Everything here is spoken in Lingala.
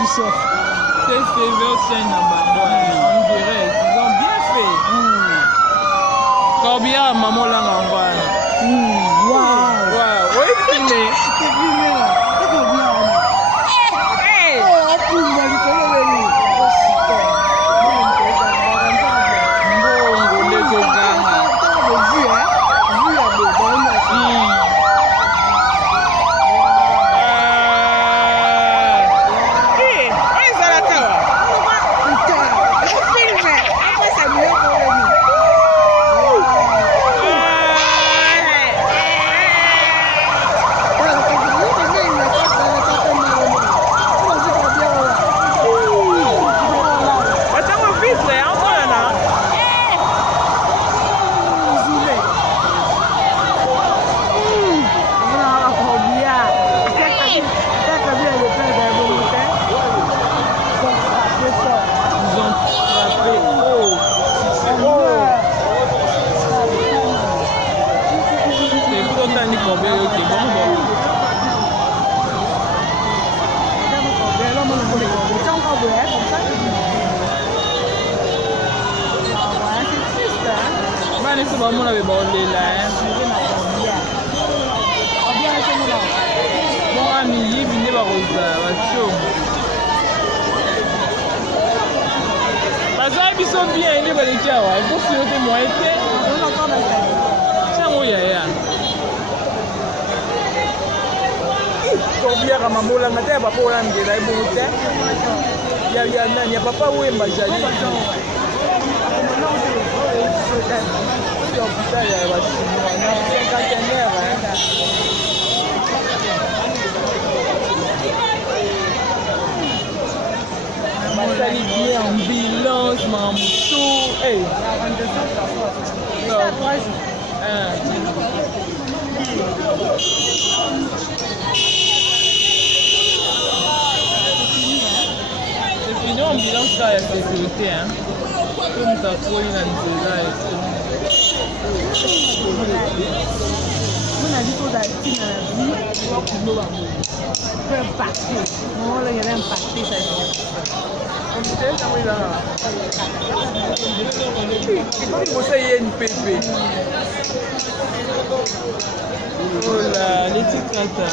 Ubisoft. C'est sévère chaîne en bango, on dirait. Ils ont bien fait. Corbillard, maman l'a envoyé. Waouh. Waouh, oui, filmé. C'est filmé là. C'est combien là? Hey! Oh, pour moi, il faut le venir. Oh, super. Mbongo, les oganga. Vu, hein? Vu la bonne. C'est pas mon avait bordé là. Bon ami, il venait par rosa, parce que ils sont bien, ils vont les faire. Il faut que tu moi été. C'est un moyen. Combien à maman là, mais t'es pas pour l'amener là, il y a papa où est ma jalie. Bien ambulance, mamoutou. Hey. C'est fini, ambulance là, il y a sécurité. Comme ça, pour une là. On a dit qu'on a dit un pâté. Non, là, il y avait un pâté, ça Você ia no PP. Olha, ele te trata.